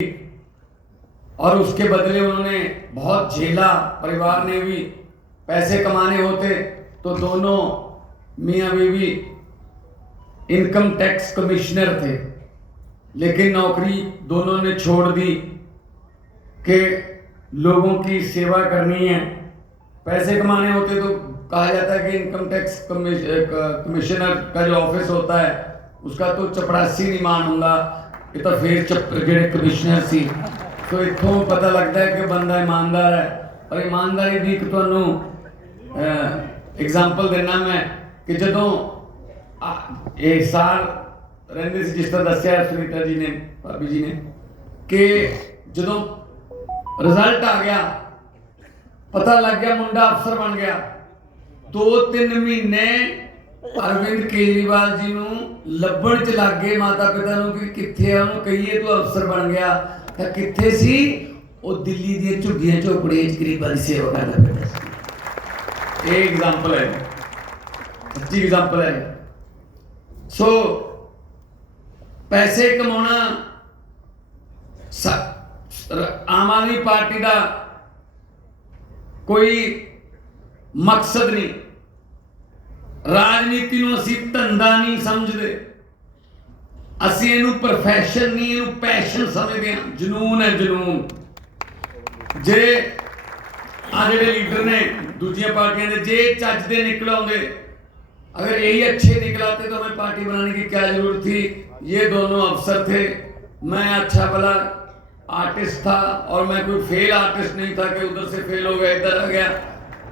और उसके बदले उन्होंने बहुत झेला। परिवार ने भी पैसे कमाने होते तो दोनों मियाँ बीवी इनकम टैक्स कमिश्नर थे, लेकिन नौकरी दोनों ने छोड़ दी कि लोगों की सेवा करनी है। पैसे कमाने होते तो कहा जाता है कि इनकम टैक्स कमिश्नर का जो ऑफिस होता है उसका तो चपरासी नहीं मान होंगे, ये तो फिर जेडे कमिश्नर सी। तो इतों पता लगता है कि बंदा ईमानदार है। और ईमानदारी की एक तुहानू एग्जाम्पल देना मैं कि जदों साल रहिंदे सी, जिस तरह दस्सिया सुनीता जी ने, भाभी जी ने, कि जदों रिजल्ट आ गया, पता लग गया मुंडा अफसर बन गया, 2-3 महीने अरविंद केजरीवाल जी नूं लभण च लग गए माता पिता नूं कि कित्थे आ, उहनूं कहिए तू अफसर बन गया तां कित्थे सी, वो दिल्ली दी झुग्गियां झोपड़ियां च गरीबां दी सेवा करदा फिरदा सी। ये एग्जाम्पल है, सच्ची एग्जाम्पल है। सो पैसे कमाना आम आदमी पार्टी का कोई मकसद नहीं। राजनीति नूं असीं धंधा नहीं समझते, असीं इहनूं प्रोफैशन नहीं, इहनूं पैशन समझते हैं, जुनून है जुनून। जे आ जिहड़े लीडर ने दूसरी पार्टियां दे जे चज दे निकल आउंदे, अगर यही अच्छे निकल आते तो हमें पार्टी बनाने की क्या जरूरत थी। ये दोनों अफसर थे, मैं अच्छा भला आर्टिस्ट था और मैं कोई फेल आर्टिस्ट नहीं था कि उधर से फेल हो गया इधर आ गया।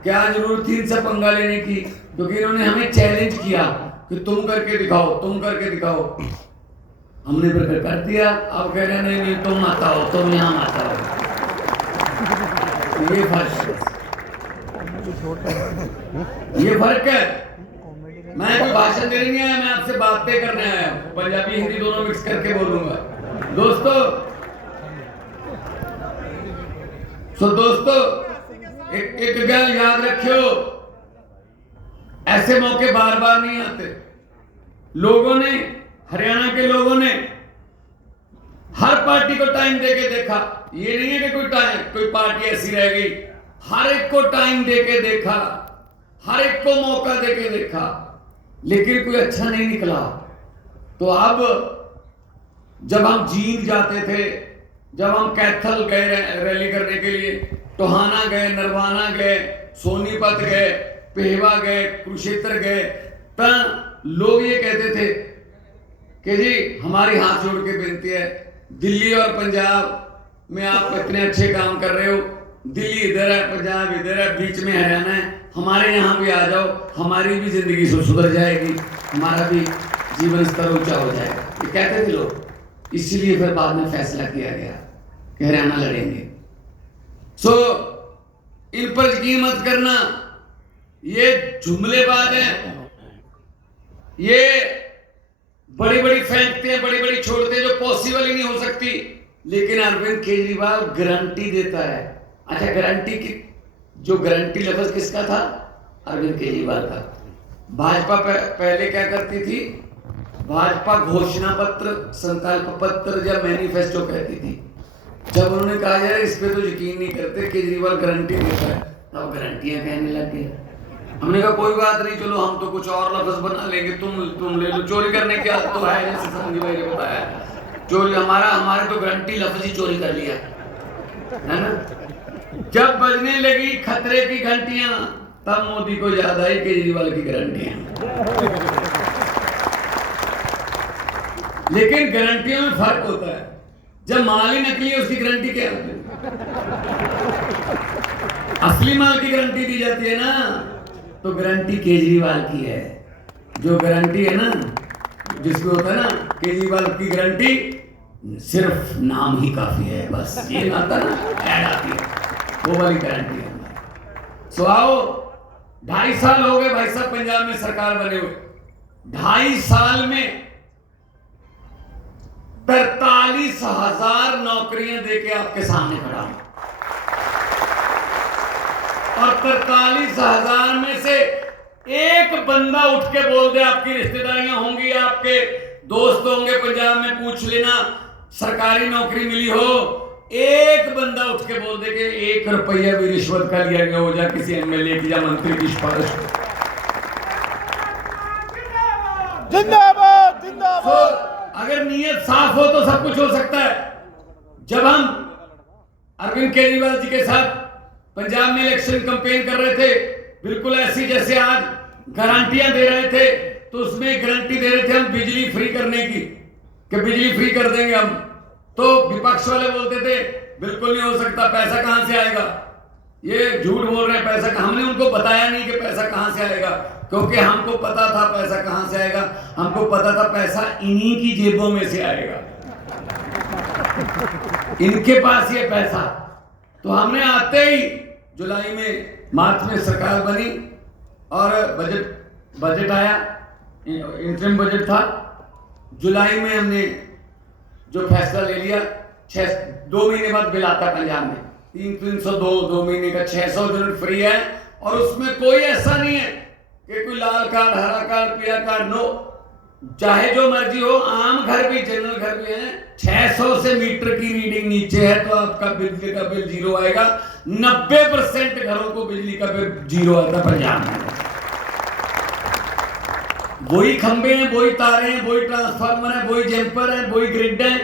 क्या जरूरत थी इनसे पंगा लेने की, क्योंकि इन्होंने हमें चैलेंज किया कि तुम करके दिखाओ, तुम करके दिखाओ। हमने फिर कर दिया। अब कह रहे नहीं नहीं तुम आता हो, तुम यहाँ आता हो। ये फर्क है, ये फर्क है। मैं कोई भाषण देने नहीं आया, मैं आपसे बातें करने आया हूं। पंजाबी हिंदी दोनों मिक्स करके बोलूंगा। दोस्तों एक गल याद रखियो, ऐसे मौके बार बार नहीं आते। लोगों ने, हरियाणा के लोगों ने हर पार्टी को टाइम देके देखा। ये नहीं है कि कोई पार्टी ऐसी रह गई, हर एक को टाइम देके देखा, हर एक को मौका देके देखा, लेकिन कोई अच्छा नहीं निकला। तो अब जब हम जींद जाते थे, जब हम कैथल गए रैली करने के लिए, टोहाना गए, नरवाना गए, सोनीपत गए, पेहवा गए, कुरुक्षेत्र गए, तो लोग ये कहते थे कि जी हमारी हाथ जोड़ के बेनती है, दिल्ली और पंजाब में आप इतने अच्छे काम कर रहे हो, दिल्ली इधर है, पंजाब इधर है, बीच में हरियाणा है, हमारे यहाँ भी आ जाओ, हमारी भी जिंदगी सुधर जाएगी, हमारा भी जीवन स्तर ऊंचा हो जाएगा। ये कहते थे लोग। इसीलिए फिर बाद में फैसला किया गया कि हरियाणा लड़ेंगे। सो इन पर यकीन मत करना, ये जुमलेबाज हैं, ये बड़ी बड़ी फेंकते हैं, बड़ी बड़ी छोड़ते हैं जो पॉसिबल ही नहीं हो सकती। लेकिन अरविंद केजरीवाल गारंटी देता है। अच्छा, गारंटी की जो गारंटी लफ्ज किसका था? अरविंद केजरीवाल का। भाजपा पहले क्या करती थी? भाजपा घोषणा पत्र, संकल्प पत्र या मैनिफेस्टो कहती थी। जब उन्होंने कहा यार इस पे तो यकीन नहीं करते, केजरीवाल गारंटी देता है, तब गारंटियां कहने लग गए। हमने कहा कोई बात नहीं, चलो हम तो कुछ और लफ्ज बना लेंगे, तुम ले लो। चोरी करने की आदत तो है, जैसे संजय भाई ने बताया, चोरी हमारे तो गारंटी लफ्ज ही चोरी कर लिया है ना। जब बजने लगी खतरे की घंटियां, तब मोदी को याद आई केजरीवाल की गारंटियां। लेकिन गारंटियों में फर्क होता है। जब माल ही नकली है उसकी गारंटी क्या होती है? असली माल की गारंटी दी जाती है ना। तो गारंटी केजरीवाल की है। जो गारंटी है ना, जिसको होता है ना केजरीवाल की गारंटी, सिर्फ नाम ही काफी है, बस ये आता ना ऐड आती है, वो वाली गारंटी है। सो आओ, 2.5 साल हो गए भाई साहब पंजाब में सरकार बने हुए। 2.5 साल में 43,000 नौकरियां देके आपके सामने खड़ा हूं, और 43,000 में से एक बंदा उठ के बोल दे, आपकी रिश्तेदारियां होंगी, आपके दोस्त होंगे पंजाब में, पूछ लेना सरकारी नौकरी मिली हो, एक बंदा उठ के बोल दे कि 1 रुपया भी रिश्वत का लिया गया हो जा किसी एमएलए की या मंत्री की सिफारिश। जिंदाबाद जिंदाबाद। अगर नीयत साफ हो तो सब कुछ हो सकता है। जब हम अरविंद केजरीवाल जी के साथ पंजाब में इलेक्शन कैंपेन कर रहे थे, बिल्कुल ऐसी जैसे आज गारंटियां दे रहे थे, तो उसमें गारंटी दे रहे थे हम बिजली फ्री करने की, कि बिजली फ्री कर देंगे हम। तो विपक्ष वाले बोलते थे बिल्कुल नहीं हो सकता, पैसा कहां से आएगा, ये झूठ बोल रहे हैं पैसा। हमने उनको बताया नहीं कि पैसा कहां से आएगा, क्योंकि हमको पता था पैसा कहां से आएगा। हमको पता था पैसा इन्हीं की जेबों में से आएगा, इनके पास ये पैसा। तो हमने आते ही जुलाई में, मार्च में सरकार बनी और बजट आया, इंटरिम बजट था। जुलाई में हमने जो फैसला ले लिया, 2 महीने बाद बिल आता पंजाब में 302, 2 महीने का 600 यूनिट फ्री है। और उसमें कोई ऐसा नहीं है कि कोई लाल कार्ड, हरा कार्ड, पीला कार्ड, नो, चाहे जो मर्जी हो। आम घर भी, जनरल घर भी है, 600 से मीटर की रीडिंग नीचे है तो आपका बिजली का बिल जीरो आएगा। 90% घरों को बिजली का बिल जीरो आता पंजाब में। वही खंबे हैं, वही तारे हैं, वही ट्रांसफार्मर है, वही जंपर है, वही ग्रिड है।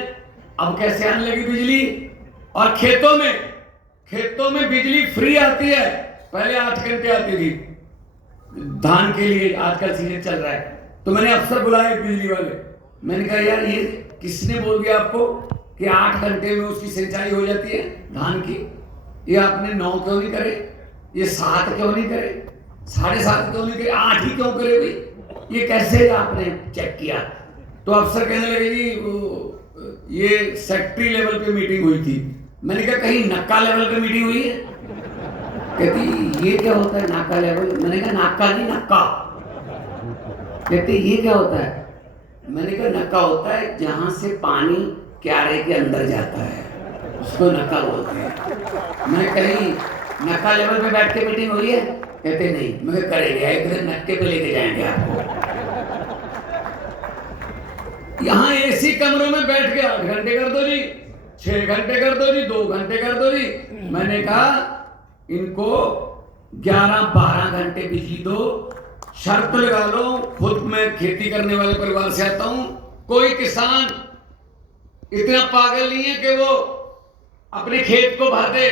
अब कैसे आने लगी बिजली? और खेतों में बिजली फ्री आती है। पहले 8 घंटे आती थी धान के लिए, आजकल सीजन चल रहा है। तो मैंने अफसर बुलाए बिजली वाले, मैंने कहा यार ये किसने बोल दिया आपको कि 8 घंटे में उसकी सिंचाई हो जाती है धान की? ये आपने 9 क्यों नहीं करे, ये 7 क्यों नहीं करे, 7.5 क्यों नहीं करे, 8 ही क्यों करे भाई? ये कैसे आपने चेक किया? तो अफसर कहने लगे जी ये सेक्रेटरी लेवल पे मीटिंग हुई थी। मैंने कहा कहीं नक्का लेवल पे मीटिंग हुई है? कहती ये क्या होता है नाका लेवल? मैंने कहा नाका नहीं, नक्का। कहते ये क्या होता है? मैंने कहा नक्का होता है जहां से पानी क्यारे के अंदर जाता है, उसको नक्का बोलते हैं। मैं कहीं नक्का लेवल पे बैठ के मीटिंग हुई है? कहते नहीं। मैं करेंगे, एक दिन नक्के पे लेके जाएंगे आपको। यहाँ एसी कमरों में बैठ के 8 घंटे कर दो जी, 6 घंटे कर दो जी, 2 घंटे कर दो जी। मैंने कहा इनको 11-12 घंटे बिजली दो, शर्त लगा लो। खुद मैं खेती करने वाले परिवार से आता हूं, कोई किसान इतना पागल नहीं है कि वो अपने खेत को भर दे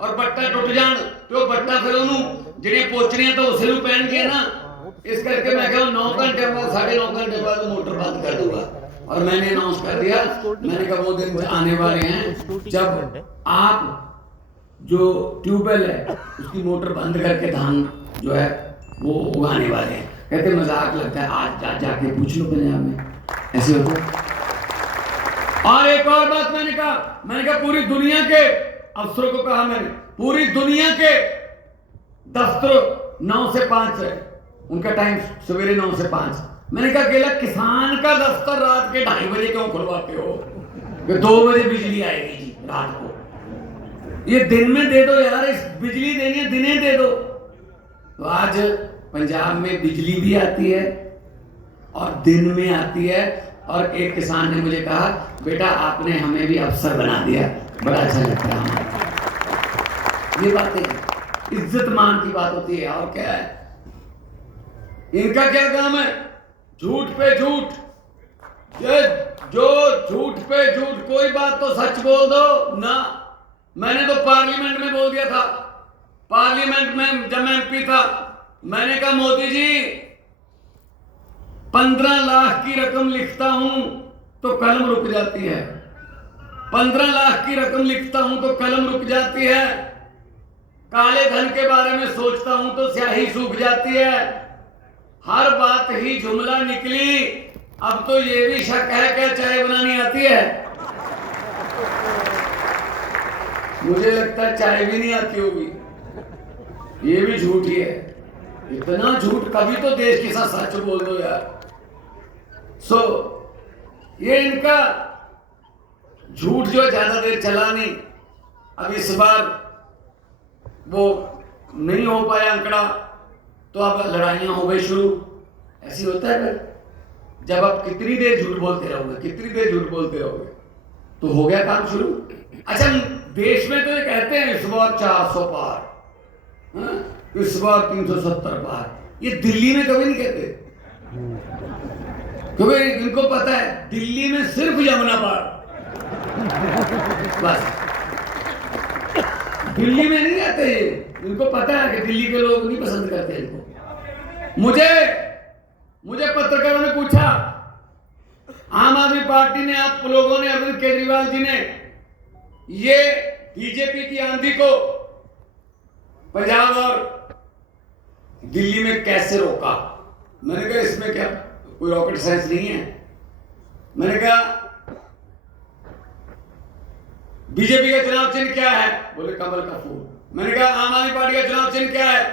और बट्टा टूट जान तो बट्टा फिर उन्होंने जिन्हें पोचने तो उसे भी पहन के ना। इस करके मैं कहूँ 9 घंटे बाद, 9.5 घंटे बाद मोटर बंद कर दूंगा। और मैंने अनाउंस कर दिया, मैंने कहा वो दिन आने वाले हैं जब आप जो ट्यूबवेल है उसकी मोटर बंद करके धान जो है वो उगाने वाले हैं। कहते मजाक लगता है, आज जाके पूछ लो पंजाब में ऐसे होता है। और एक और बात मैंने कहा पूरी दुनिया के अफसरों को कहा मैंने, पूरी दुनिया के दफ्तर 9 से 5 है, उनका टाइम सवेरे 9 से 5। मैंने कहा अकेला किसान का दफ्तर रात के 2:30 बजे क्यों खुलवाते हो? 2 बजे बिजली आएगी जी रात को। ये दिन में दे दो यार, इस बिजली देनी है दिने दे दो। तो आज पंजाब में बिजली भी आती है और दिन में आती है। और एक किसान ने मुझे कहा बेटा आपने हमें भी अफसर बना दिया, बड़ा अच्छा लगता है हमें। ये बातें इज्जत मान की बात होती है। और क्या है इनका, क्या काम है? झूठ पे झूठ, जो झूठ पे झूठ। कोई बात तो सच बोल दो ना। मैंने तो पार्लियामेंट में बोल दिया था, पार्लियामेंट में जब मैं एमपी था, मैंने कहा मोदी जी 15 लाख की रकम लिखता हूं तो कलम रुक जाती है, 15 लाख की रकम लिखता हूं तो कलम रुक जाती है, काले धन के बारे में सोचता हूं तो स्याही सूख जाती है। हर बात ही जुमला निकली, अब तो ये भी शक है क्या चाय बनानी आती है? मुझे लगता है चाय भी नहीं आती होगी। ये भी झूठ ही है, इतना झूठ। कभी तो देश के साथ सच बोल दो यार। ये इनका झूठ जो ज्यादा देर चला नहीं। अब इस बार वो नहीं हो पाया आंकड़ा, तो अब लड़ाइयां हो गई शुरू। ऐसी होता है फिर, जब आप कितनी देर झूठ बोलते रहोगे, कितनी देर झूठ बोलते रहोगे। तो हो गया काम शुरू। अच्छा, देश में तो ये कहते हैं इस बार 400 पार, हाँ? इस बार 370 पार। ये दिल्ली में कभी नहीं कहते, क्योंकि इनको पता है दिल्ली में सिर्फ यमुना पार, बस। दिल्ली में नहीं कहते, इनको पता है कि दिल्ली के लोग नहीं पसंद करते इनको। मुझे पत्रकारों ने पूछा, आम आदमी पार्टी ने, आप लोगों ने, अरविंद केजरीवाल जी ने ये बीजेपी की आंधी को पंजाब और दिल्ली में कैसे रोका? मैंने कहा इसमें क्या कोई रॉकेट साइंस नहीं है। मैंने कहा बीजेपी का चुनाव चिन्ह क्या है? बोले कमल का फूल। मैंने कहा आम आदमी पार्टी का चुनाव चिन्ह क्या है?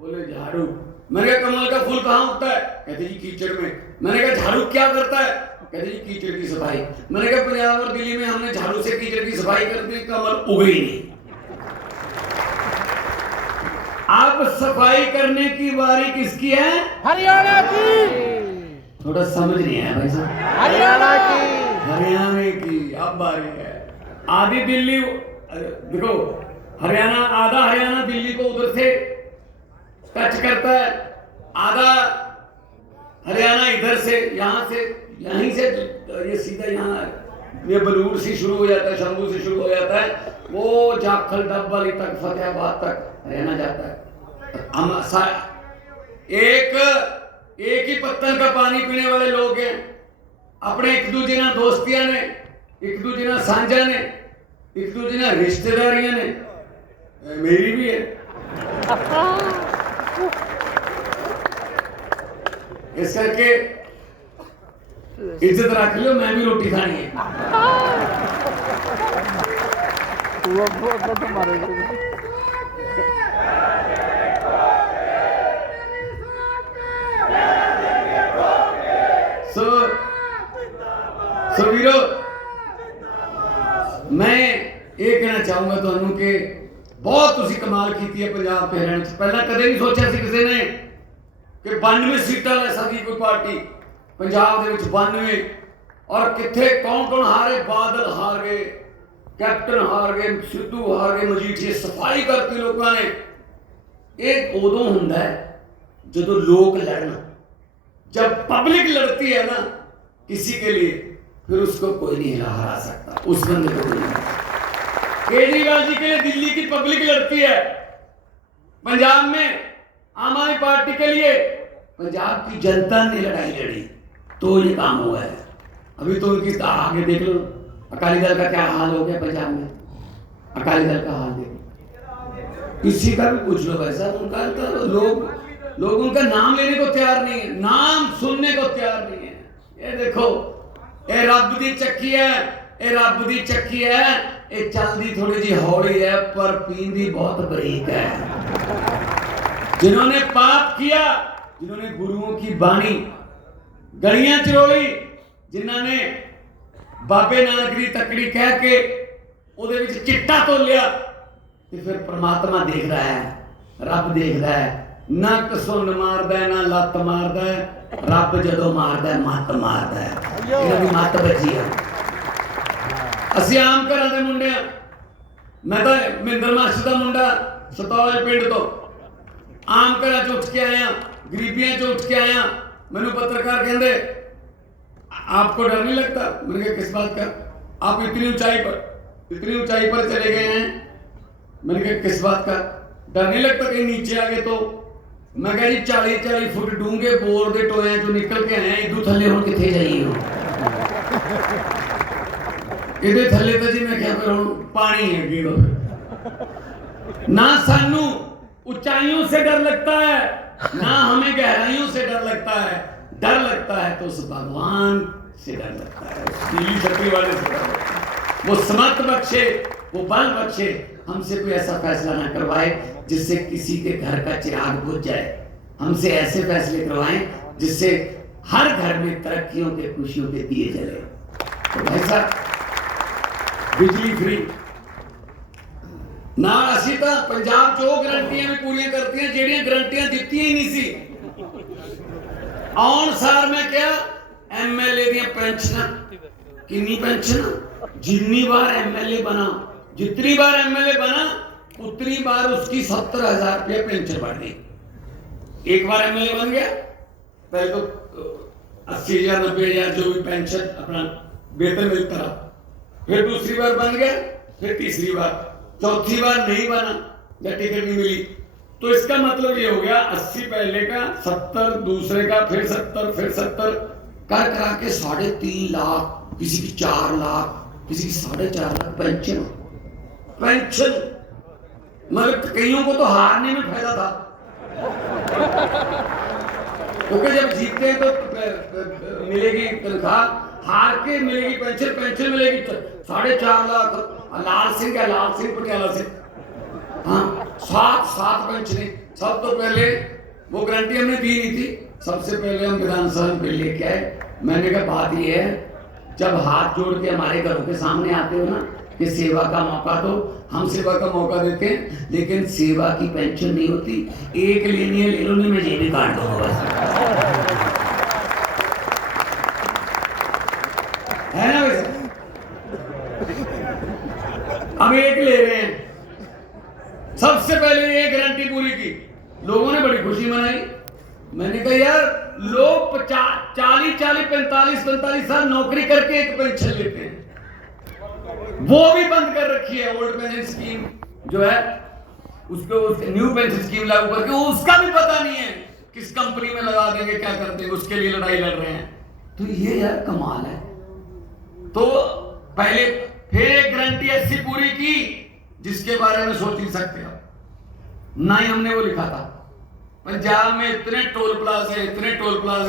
बोले झाड़ू। मैंने कहा कमल का फूल कहां उगता है? कहते जी कीचड़ में। मैंने कहा झाड़ू क्या करता है? कहते जी कीचड़ की सफाई। मैंने कहा पंजाब और दिल्ली में हमने झाड़ू से कीचड़ की सफाई कर दी, कमल उगे ही नहीं। अब सफाई करने की बारी किसकी है? हरियाणा की। थोड़ा समझ नहीं आया भाई साहब। हरियाणा की। हरियाणा की अब बारी है। आधी दिल्ली, देखो हरियाणा, आधा हरियाणा दिल्ली को उधर से टच करता है, आधा हरियाणा इधर से, यहाँ से, यहीं से ये सीधा यहाँ ये बलूर से शुरू हो जाता है, शंभू से शुरू हो जाता है, वो जाखल डब वाली तक, फतेहाबाद तक हरियाणा जाता है। हम एक ही पत्तल का पानी पीने वाले लोग हैं। अपने एक दूजे ना दोस्तियां ने, एक दूजे ना सांझा ने, एक दूजे ना रिश्तेदारियां ने, मेरी भी है। इस करके इज्जत रख लो, मैं भी रोटी खानी है। सो वीरो, मैं ये कहना चाहूंगा ਤੁਹਾਨੂੰ कि बहुत तुसी कमाल की है पंजाब के हरियाणा च। पहला कदे नहीं सोचा सी किसी ने कि 92 सीटां ले सकदी कोई पार्टी पंजाब दे विच 92, और किथे कौन कौन हारे? बादल हार गए, कैप्टन हार गए, सिद्धू हार गए, मजीठिया सफाई करती लोगों ने। ये उदों हुंदा है जदों लोग लड़न, जब पब्लिक लड़ती है ना किसी के लिए, फिर उसको कोई नहीं हरा सकता, उस बंदे को नहीं। केजरीवाल जी के लिए दिल्ली की पब्लिक लड़ती है, पंजाब में आम आदमी पार्टी के लिए पंजाब की जनता ने लड़ाई लड़ी, तो ये काम हुआ है। अभी तो उनकी आगे देख लो, अकाली दल का क्या हाल हो गया पंजाब में। अकाली दल का हाल देखो, किसी का भी पूछ लो भाई साहब, उनका तो लोग उनका नाम लेने को तैयार नहीं है, नाम सुनने को तैयार नहीं है। ये देखो, ये रब दी चक्की है, ये रब दी चक्की है, ये चलती थोड़ी जी हौली है पर पींदी बहुत बरीक है। जिन्होंने पाप किया, जिन्होंने गुरुओं की बाणी गलियां चरोली, जिन्होंने बाबे नानक दी तकड़ी कह के ਉਹਦੇ ਵਿੱਚ चिट्टा तोलिया, तो फिर परमात्मा देख रहा है, रब देख रहा है। ना कसुन मारदा है, ना लत मारदा है, रब जदों मारदा है मत मारदा है। इहदी मत बची है। ਅਸੀਂ आम घर के मुंडे हाँ, मैं तो महेंद्र मास्टर का मुंडा सतौज पिंड तो आम घर च उठ के आया, गरीबियां च उठ के आया। मैनू पत्रकार कहते आपको डर नहीं लगता? मैंने कहा किस बात का? आप इतनी ऊंचाई पर चले गए हैं। मैंने कहा किस बात का डर नहीं लगता कहीं नीचे आ गए तो? मैं कहा जी 40-40 फुट डूंगे बोर के टोया चो निकल के आए, इदू थले हुण किथे जाइए हो? इहदे थले तो जी मैं क्या फिर हुण पानी है गिरो। ना सानू ऊंचाइयों से डर लगता है, ना हमें गहराइयों से डर लगता है। डर लगता है तो उस भगवान से डर लगता है, पीली छतरी वाले से डर लगता है। वो समर्थ बख्शे, वो बल बख्शे, हमसे कोई ऐसा फैसला ना करवाए जिससे किसी के घर का चिराग बुझ जाए। हमसे ऐसे फैसले करवाएं जिससे हर घर में तरक्कियों के, खुशियों के दिए जले। तो भाई साहब, बिजली फ्री ना, असी तो पंजाब चो गारंटियां भी पूरी करती हैं ਜਿਹੜੀਆਂ गारंटियां ਦਿੱਤੀ ही नहीं सी। आउण सार मैं क्या एमएलए ਦੀਆਂ पेंशन कितनी पेंशन, जितनी बार एमएलए बना, जितनी बार एमएलए बना उतनी बार उसकी 70,000 रुपया पेंशन बढ़ गई। एक बार एमएलए बन गया, पहले तो 80,000 90,000 जो भी पेंशन अपना वेतन मिलता रहा, फिर दूसरी बार बन गया, फिर तीसरी बार, चौथी बार नहीं बना या टिकट नहीं मिली, तो इसका मतलब ये हो गया 80 पहले का, 70 दूसरे का, फिर 70, फिर 70 कर करा के 3.5 लाख, किसी की 4 लाख, किसी की 4.5 लाख पेंशन। पेंशन मतलब कईयों को तो हारने में फायदा था, क्योंकि जब जीतते हैं तो मिलेगी तनख्वाह, हार के मिलेगी पेंशन, पेंशन मिलेगी 4.5 लाख। लाल सिंह पटियाला से, हाँ 7 पेंशनें। सब तो पहले वो गारंटी हमने दी नहीं थी, सबसे पहले हम विधानसभा में बिल लेके आए। मैंने कहा बात ये है, जब हाथ जोड़ के हमारे घरों के सामने आते हो ना कि सेवा का मौका दो, हम सेवा का मौका देते हैं, लेकिन सेवा की पेंशन नहीं होती। एक लेनी है ले लो, नहीं मैं जेबी काट दूंगा बस, है ना वैसे। हम एक ले रहे हैं, सबसे पहले ये गारंटी पूरी की, लोगों ने बड़ी खुशी मनाई। मैंने कहा यार लोग 40 45 साल नौकरी करके एक पेंशन लेते हैं, वो भी बंद कर रखी है ओल्ड पेंशन स्कीम जो है, उसको न्यू पेंशन स्कीम लागू करके उसका भी पता नहीं है किस कंपनी में लगा देंगे, क्या कर देंगे, उसके लिए लड़ाई लड़ रहे हैं। तो ये यार कमाल है। तो पहले फिर एक गारंटी ऐसी पूरी की जिसके बारे में सोच नहीं सकते आप, ना ही हमने वो लिखा था। पंजाब में इतने टोल प्लाजे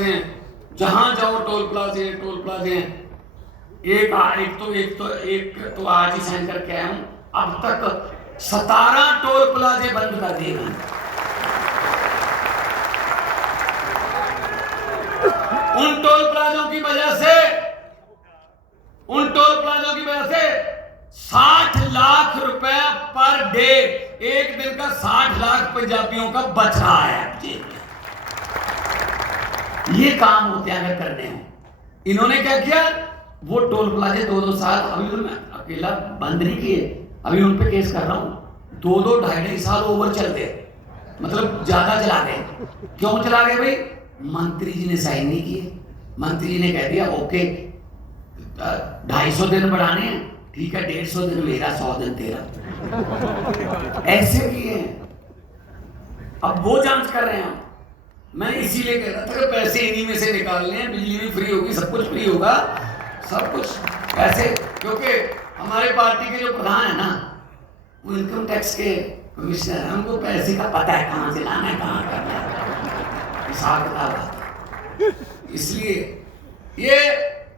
हैं, जहां जाओ टोल प्लाजे हैं। एक तो आज ही साइन करके आया हूं, अब तक 17 टोल प्लाजे बंद कर दिए गए। उन टोल प्लाजों की वजह से 60 लाख रुपए पर डे, एक दिन का 60 लाख पंजाबियों का बच रहा है जेब में। ये काम होते हैं अगर करने हो। इन्होंने क्या किया, वो टोल प्लाजे 2-2 साल, अभी तो मैं अकेला बंद नहीं किए, अभी उन पे केस कर रहा हूं, 2-2 2.5 साल ओवर चल गए, मतलब ज्यादा चला गए। क्यों चला गए भाई? मंत्री जी ने साइन नहीं किए, मंत्री जी ने कह दिया ओके 250 दिन बढ़ाने हैं, ठीक है 150 दिन मेरा, 100 दिन तेरा, ऐसे किए हैं। अब वो जांच कर रहे हैं। मैं इसीलिए कह रहा था कि पैसे इन्हीं में से निकालने हैं, बिजली भी फ्री होगी, सब कुछ फ्री होगा, सब कुछ पैसे, क्योंकि हमारे पार्टी के जो प्रधान है ना, वो इनकम टैक्स के कमिश्नर है, उनको पैसे का पता है कहां से लाना है, कहां करना है, हिसाब किताब आता है। इसलिए ये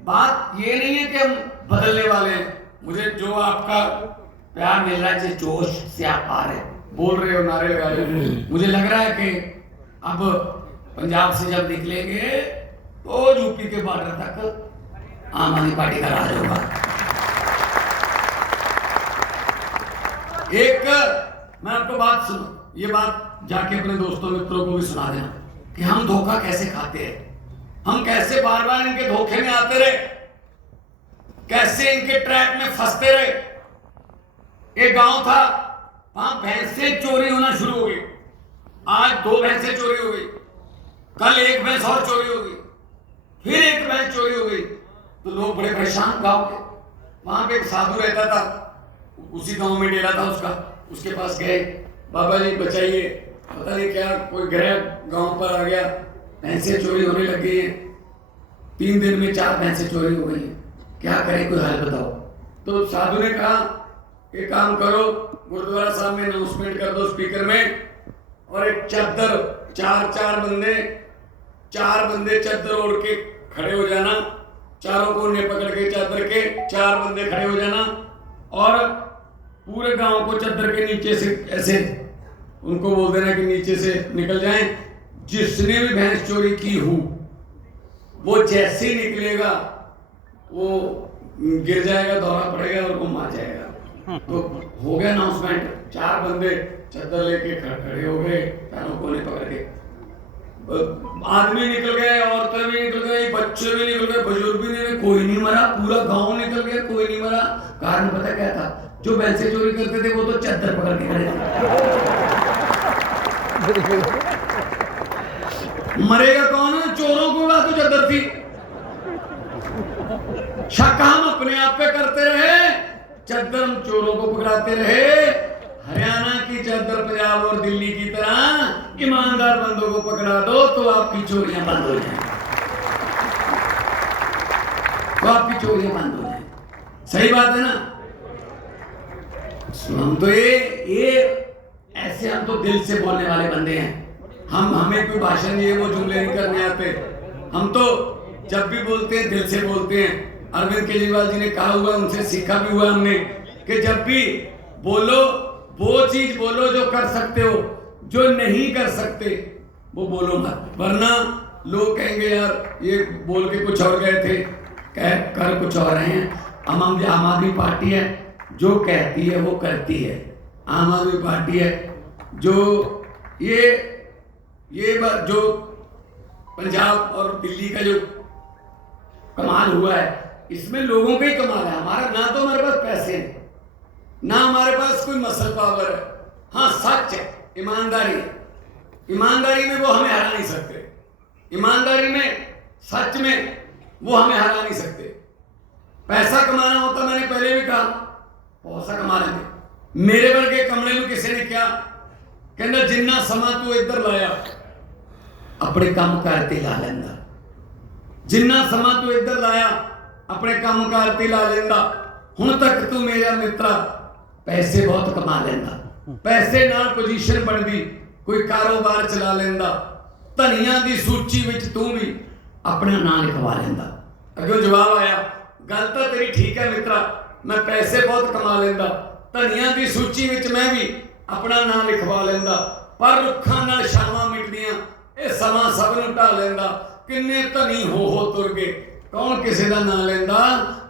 बात ये नहीं है कि हम बदलने वाले हैं। मुझे जो आपका प्यार मिल रहा है, जिस जोश से आप आ रहे बोल रहे हो, नारे लगा रहे हो, मुझे लग रहा है कि अब पंजाब से जब निकलेंगे तो यूपी के बॉर्डर तक आम आदमी पार्टी का राज होगा। एक मैं आपको बात सुनो, ये बात जाके अपने दोस्तों मित्रों को भी सुना देना कि हम धोखा कैसे खाते हैं, हम कैसे बार बार इनके धोखे में आते रहे, कैसे इनके ट्रैप में फंसते रहे। एक गांव था, वहां भैंसें चोरी होना शुरू हो गई। आज 2 भैंसें चोरी हो गई, कल 1 भैंस और चोरी हो गई, फिर 1 भैंस चोरी हो गई। तो लोग बड़े परेशान गांव के। वहां पे एक साधु रहता था, उसी गांव में डेरा था उसका, उसके पास गए, बाबा जी बचाइए, पता नहीं क्या कोई ग्रह गांव पर आ गया, भैंसें चोरी होने लग गई है, 3 दिन में 4 भैंसें चोरी हो गई है, क्या करें, कोई हल बताओ। तो साधु ने कहा एक काम करो, गुरुद्वारा साहब में अनाउंसमेंट कर दो स्पीकर में, और एक चादर, 4 बंदे चादर ओढ़ के खड़े हो जाना, चारों कोने पकड़ के चादर के 4 बंदे खड़े हो जाना, और पूरे गांव को चादर के नीचे से ऐसे उनको बोल देना कि नीचे से निकल जाएं। जिसने भी भैंस चोरी की हो, वो जैसे ही निकलेगा वो गिर जाएगा, दौरा पड़ेगा और वो मार जाएगा। तो हो गया अनाउंसमेंट, 4 बंदे चादर लेके खड़े हो गए, चारों कोने पकड़ के। आदमी निकल गए, औरतें भी निकल गई, बच्चे भी निकल गए, बुजुर्ग भी निकल गए, कोई नहीं मरा, पूरा गांव निकल गया, कोई नहीं मरा। कारण पता क्या था? जो भैंसे चोरी करते थे वो तो चद्दर पकड़ के खड़े थे। मरेगा कौन? चोरों को बात तो चद्दर थी। शक हम अपने आप पे करते रहे, चद्दर हम चोरों को पकड़ाते रहे। हरियाणा की चद्दर पंजाब और दिल्ली की तरह ईमानदार बंदों को पकड़ा दो तो आपकी चोरियां बंद हो जाए, तो आपकी चोरियां बंद हो जाए। सही बात है ना? हम तो ये ऐसे, हम तो दिल से बोलने वाले बंदे हैं। हमें कोई भाषण ये वो जुमले नहीं करने आते। हम तो जब भी बोलते हैं दिल से बोलते हैं। अरविंद केजरीवाल जी ने कहा हुआ, उनसे सीखा भी हुआ हमने, कि जब भी बोलो वो चीज बोलो जो कर सकते हो, जो नहीं कर सकते वो बोलो मत, वरना लोग कहेंगे यार ये बोल के कुछ और गए थे, कर कुछ और रहे हैं। आम आदमी पार्टी है, जो कहती है वो करती है। आम आदमी पार्टी है जो ये जो पंजाब और दिल्ली का जो कमाल हुआ है, इसमें लोगों का ही कमाल है। हमारा ना तो हमारे पास पैसे हैं, ना हमारे पास कोई मसल पावर है। हाँ सच है, ईमानदारी है। ईमानदारी में वो हमें हरा नहीं सकते। ईमानदारी में, सच में वो हमें हरा नहीं सकते। पैसा कमाना होता, मैंने पहले भी कहा, पैसा कमा लेंगे। मेरे वर्गे कमरे में किसी ने क्या कहना, जिन्ना समा तू इधर लाया अपने काम करते ला लेंदा, जिन्ना समा तू इधर लाया अपने काम करते ला लेंदा। हुण तक तू मेरा मित्रा पैसे बहुत कमा लेंदा, पैसे नाल पोजीशन बनदी, कोई कारोबार चला लेंदा, धनिया दी सूची विच तू भी अपना नाम लिखवा लेंदा। अगों जवाब आया, गल तो तेरी ठीक है मित्रा, मैं पैसे बहुत कमा लेंदा, धनिया दी सूची विच मैं भी अपना नाम लिखवा लेंदा, पर रुखां नाल छावां मिटदियां, ये समा सब नूं ढा लेंदा। किन्ने धनी हो तुर गए, कौन किसी दा नाम लेंदा,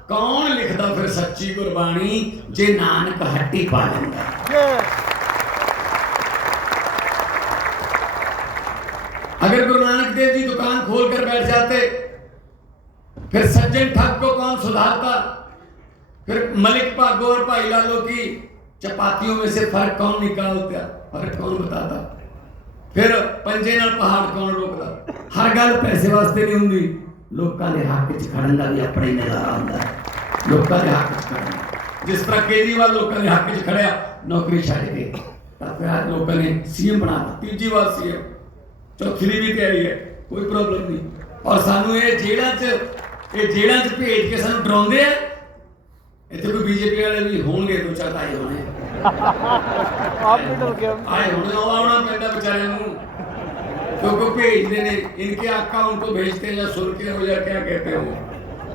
कौन लिखदा फिर सच्ची गुरबाणी, जे नानक हट्टी पा लेंदा। अगर गुरु नानक देव जी दुकान खोल कर बैठ जाते, फिर सज्जन ठग को कौन सुधारता, फिर मलिक भागो और भाई लालो की चपातियों में से फर्क कौन निकालता, फर्क कौन बताता, फिर पंजे नाल पहाड़ कौन रोकता। हर गल पैसे वास्ते नहीं हुंदी, लोकां दे हक च खड़न दा भी अपना ही नज़ारा हुंदा है। लोकां दे हक च खड़न, जिस तरह केजरीवाल लोकां दे हक च खड़िया नौकरी छड्ड के, तां फिर आज लोकां ने सीएम बनाता, तीजी बार सीएम, चौथी भी तैयारी है, कोई प्रॉब्लम नहीं। और सानू ये जेल੍ਹਾਂ च भेज के सानू डराउंदे आ। इत्थे कोई बीजेपी वाले भी होणगे, दो चार आए होने, आए होने, आउणा पैंदा बेचारे नूं, क्योंकि भेजते ने, इनके आका उनको भेजते हैं, या सुन के हो या क्या कहते हो,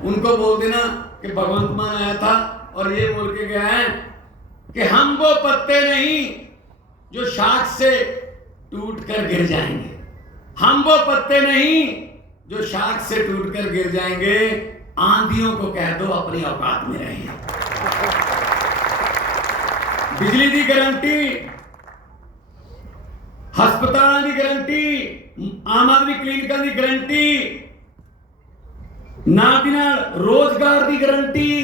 उनको बोल देना कि भगवंत मान आया था और ये बोल के गया है कि हम वो पत्ते नहीं जो शाख से टूट कर गिर जाएंगे, हम वो पत्ते नहीं जो शाख से टूट कर गिर जाएंगे। आंधियों को कह दो अपनी औकात में रहें। बिजली की गारंटी, हस्पतालों की गारंटी, आम आदमी क्लिनिकों की गारंटी, नाल रोजगार की गारंटी,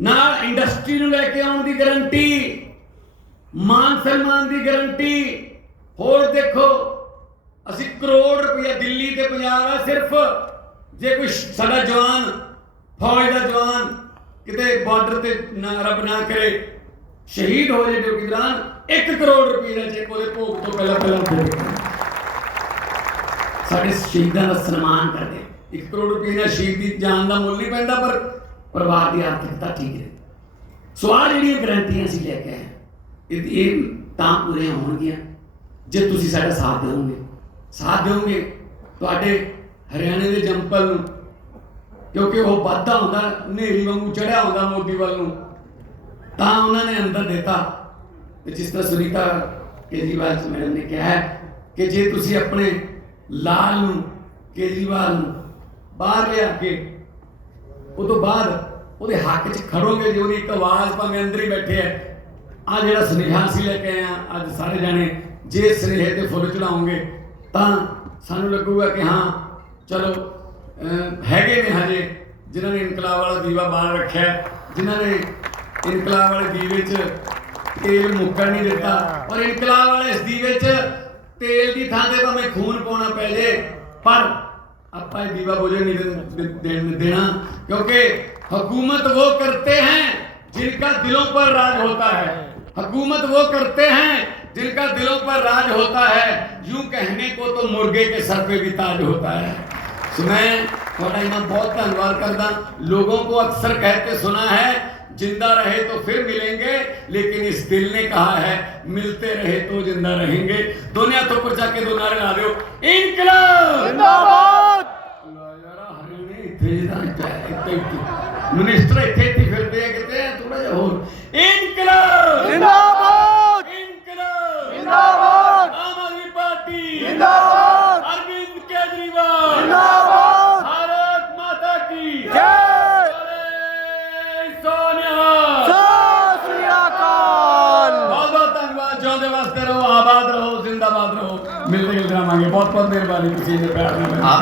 नाल इंडस्ट्री नूं लेके आउण की गारंटी, मान सम्मान की गारंटी। होर देखो, असी करोड़ रुपया दिल्ली ते पंजाब है, सिर्फ जे कोई साडा जवान, फौज का जवान किते बॉर्डर ते रब ना करे शहीद हो जाए ड्यूटी दौरान, 1 करोड़ रुपये का चेक वो भोग तो पहला साढ़े शहीदों का सम्मान करते। 1 करोड़ रुपये का शहीद की जान का मुल नहीं पैंदा, पर परिवार की आर्थिकता ठीक है। सो आ जी गारंटियां असीं लैके आए, ये तां पूरियां होणगियां जे तुसीं साडा साथ दोगे तुहाडे हरियाणे के जंपल नूं, क्योंकि वो वाधा होंदा नेरी वांगू चढ़िया होंदा मोदी वाल नूं, तां उन्होंने अंदर देता। जिस तरह सुनीता केजरीवाल मैडम ने कहा है कि जे तुसीं अपने लाल नूं, केजरीवाल नूं बाहर लिया के उस तो बाद ਉਹਦੇ हक च खड़ोगे, जो एक आवाज़ भावें अंदर ही बैठे है। आ जिहड़ा सुनेहा असीं लैके आए अज सारे जाने, जे सुनेहे ते फुल चढ़ाओगे ਤਾਂ ਸਾਨੂੰ ਲੱਗੂਗਾ ਕਿ ਹਾਂ ਚਲੋ ਹੈਗੇ ਨੇ ਹਜੇ ਜਿਨ੍ਹਾਂ ਨੇ ਇਨਕਲਾਬ ਵਾਲਾ ਦੀਵਾ ਬਾਲ ਰੱਖਿਆ, ਜਿਨ੍ਹਾਂ ਨੇ ਇਨਕਲਾਬ ਵਾਲੇ ਦੀਵੇ 'ਚ ਤੇਲ ਮੁੱਕਣ ਨਹੀਂ ਦਿੱਤਾ। ਔਰ ਇਨਕਲਾਬ ਵਾਲੇ ਇਸ ਦੀਵੇ 'ਚ ਤੇਲ ਦੀ ਥਾਂ ਤੇ ਭਾਵੇਂ ਖੂਨ ਪਾਉਣਾ ਪੈ ਜੇ, ਪਰ ਆਪਾਂ ਇਹ दीवा बुझने नहीं देना, क्योंकि हुकूमत वो करते हैं जिनका दिलों पर राज होता है। हुकूमत वो करते हैं जिनका दिलों पर राज होता है। यूं कहने को तो मुर्गे के सर पे भी ताज होता है। तो मैं थोड़ा इन्हें बहुत धन्यवाद करता। लोगों को अक्सर कहते सुना है जिंदा रहे तो फिर मिलेंगे, लेकिन इस दिल ने कहा है मिलते रहे तो जिंदा रहेंगे। दुनिया तो ऊपर जाके दो नारे ला दो, इनकलाब जिंदाबाद। मिनिस्टर इतने फिरते हैं, कहते हैं थोड़ा जा होर, इनकलाब जिंदाबाद। इनकलाब जिंदाबाद। आम आदमी पार्टी जिंदाबाद। अरविंद केजरीवाल जिंदाबाद। भारत माता की जय। जय सोनिया। सत श्री अकाल। बहुत बहुत धन्यवाद। जिਉਂਦੇ वास्ते रहो, आबाद रहो, जिंदाबाद रहो। मिलते गिलते रहांगे। बहुत बहुत मेहरबानी, तुसीं इन्ने प्यार नाल।